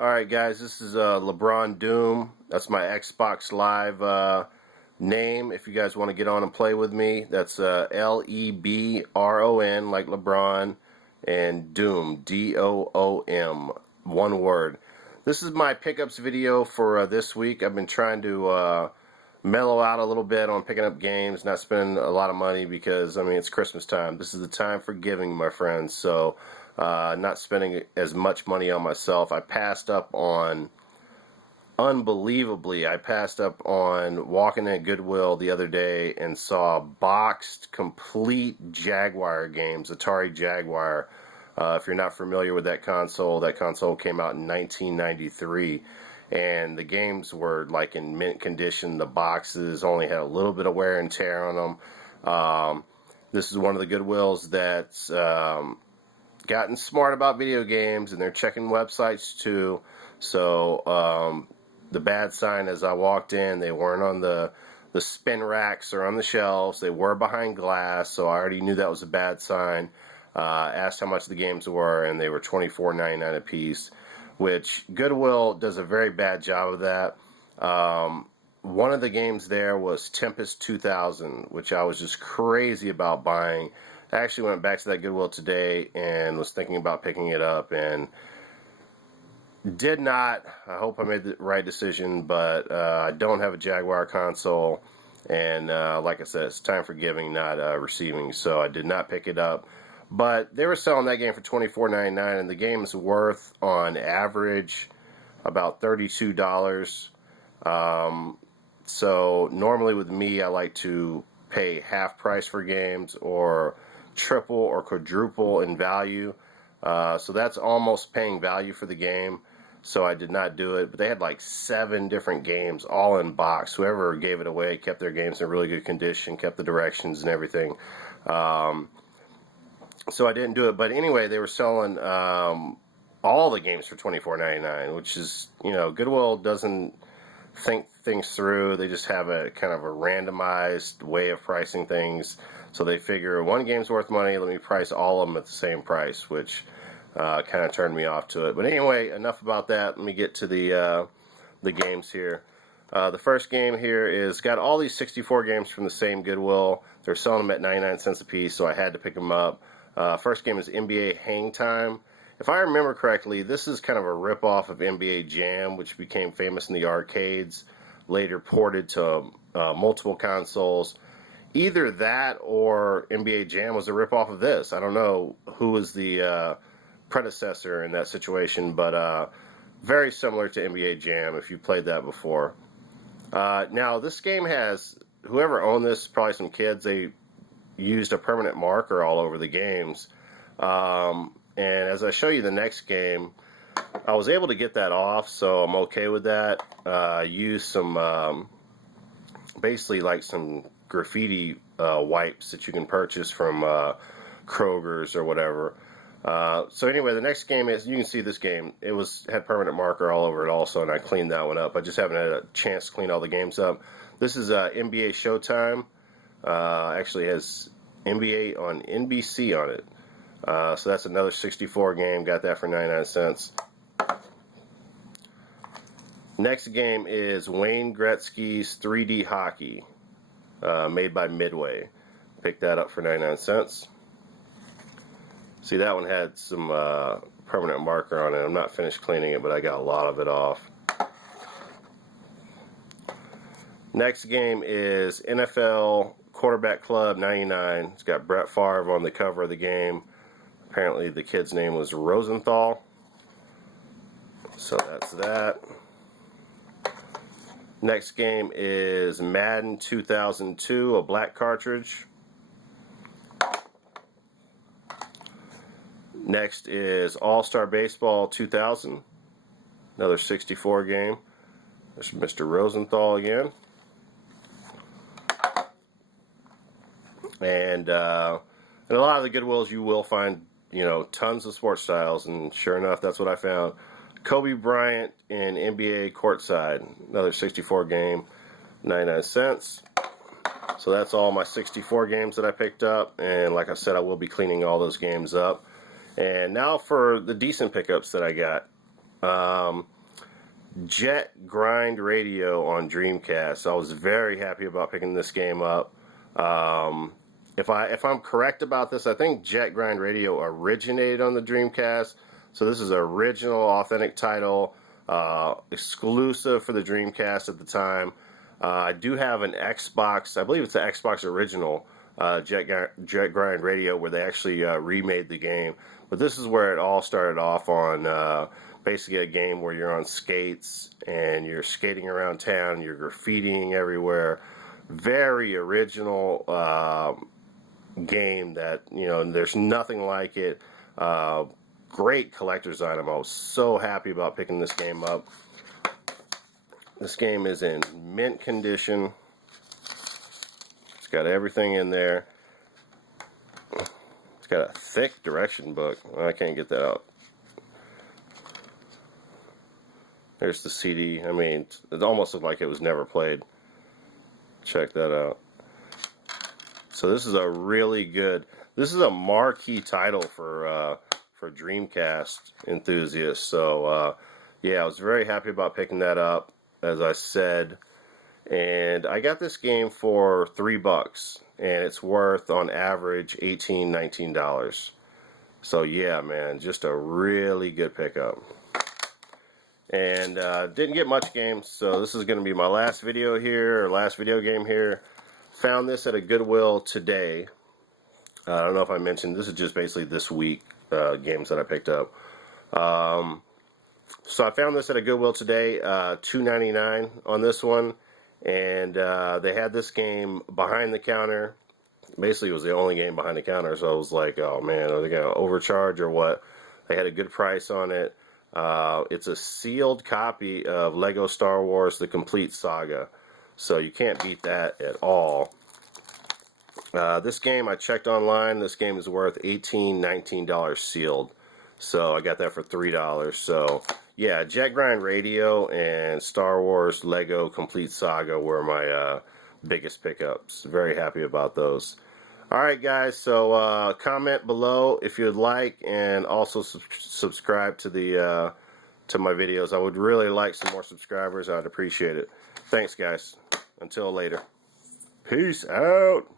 Alright guys, this is LeBron Doom. That's my Xbox Live name. If you guys want to get on and play with me, that's Lebron, like LeBron, and Doom, D-O-O-M, one word. This is my pickups video for this week. I've been trying to mellow out a little bit on picking up games, not spending a lot of money because, I mean, it's Christmas time. This is the time for giving, my friends, so not spending as much money on myself. I passed up on, unbelievably, I passed up on walking in Goodwill the other day and saw boxed, complete Jaguar games, Atari Jaguar. If you're not familiar with that console came out in 1993. And the games were like in mint condition. The boxes only had a little bit of wear and tear on them. This is one of the Goodwills that's gotten smart about video games, and they're checking websites too. So the bad sign as I walked in, they weren't on the spin racks or on the shelves. They were behind glass, so I already knew that was a bad sign. Asked how much the games were, and they were $24.99 a piece, which Goodwill does a very bad job of that. One of the games there was Tempest 2000, which I was just crazy about buying. I actually went back to that Goodwill today and was thinking about picking it up and did not. I hope I made the right decision, but I don't have a Jaguar console, and like I said, it's time for giving, not receiving, so I did not pick it up. But they were selling that game for $24.99, and the game is worth, on average, about $32. So normally with me, I like to pay half price for games or triple or quadruple in value. So that's almost paying value for the game. So I did not do it. But they had like 7 different games all in box. Whoever gave it away kept their games in really good condition, kept the directions and everything. So I didn't do it. But anyway, they were selling all the games for $24.99, which is, you know, Goodwill doesn't think things through. They just have a kind of a randomized way of pricing things. So they figure one game's worth money, let me price all of them at the same price, which kind of turned me off to it. But anyway, enough about that. Let me get to the games here. The first game here is got all these 64 games from the same Goodwill. They're selling them at 99 cents a piece, so I had to pick them up. First game is NBA Hang Time. If I remember correctly, this is kind of a rip-off of NBA Jam, which became famous in the arcades, later ported to multiple consoles. Either that or NBA Jam was a rip-off of this. I don't know who was the predecessor in that situation, but very similar to NBA Jam if you played that before. Now, this game has, whoever owned this, probably some kids, they used a permanent marker all over the games. And as I show you the next game, I was able to get that off, so I'm okay with that. I used some, basically like some graffiti wipes that you can purchase from Kroger's or whatever. So anyway, the next game is, you can see this game, it had permanent marker all over it also, and I cleaned that one up. I just haven't had a chance to clean all the games up. This is NBA Showtime. Actually has NBA on NBC on it. So that's another 64 game. Got that for 99 cents. Next game is Wayne Gretzky's 3D Hockey, made by Midway. Picked that up for 99 cents. See, that one had some permanent marker on it. I'm not finished cleaning it, but I got a lot of it off. Next game is NFL Quarterback Club 99. It's got Brett Favre on the cover of the game. Apparently the kid's name was Rosenthal. So that's that. Next game is Madden 2002, a black cartridge. Next is All-Star Baseball 2000, another 64 game. There's Mr. Rosenthal again. And in a lot of the Goodwills you will find, you know, tons of sports styles, and sure enough, that's what I found. Kobe Bryant in NBA Courtside, another 64 game, 99 cents. So that's all my 64 games that I picked up, and like I said, I will be cleaning all those games up. And now for the decent pickups that I got. Jet Grind Radio on Dreamcast. I was very happy about picking this game up. If I'm correct about this, I think Jet Grind Radio originated on the Dreamcast. So this is an original, authentic title, exclusive for the Dreamcast at the time. I do have an Xbox. I believe it's an Xbox original, Jet Grind Radio, where they actually remade the game. But this is where it all started off on. Basically a game where you're on skates and you're skating around town, you're graffitiing everywhere. Very original game that, you know, there's nothing like it. Great collector's item. I was so happy about picking this game up. This game is in mint condition. It's got everything in there. It's got a thick direction book. I can't get that out. There's the CD. I mean, it almost looked like it was never played. Check that out. So this is a really good. This is a marquee title for Dreamcast enthusiasts. So yeah, I was very happy about picking that up, as I said. And I got this game for $3, and it's worth on average $18, $19. So yeah, man, just a really good pickup. And didn't get much games, so this is going to be my last video here, or last video game here. Found this at a Goodwill today. I don't know if I mentioned, this is just basically this week games that I picked up. So I found this at a Goodwill today, $2.99 on this one. And they had this game behind the counter. Basically, it was the only game behind the counter, so I was like, oh man, are they going to overcharge or what? They had a good price on it. It's a sealed copy of Lego Star Wars: The Complete Saga, so you can't beat that at all. This game, I checked online, this game is worth $18, $19 sealed, so I got that for $3. So yeah, Jet Grind Radio and Star Wars Lego Complete Saga were my biggest pickups. Very happy about those. Alright guys, so comment below if you'd like, and also subscribe to the to my videos. I would really like some more subscribers. I'd appreciate it. Thanks guys. Until later. Peace out.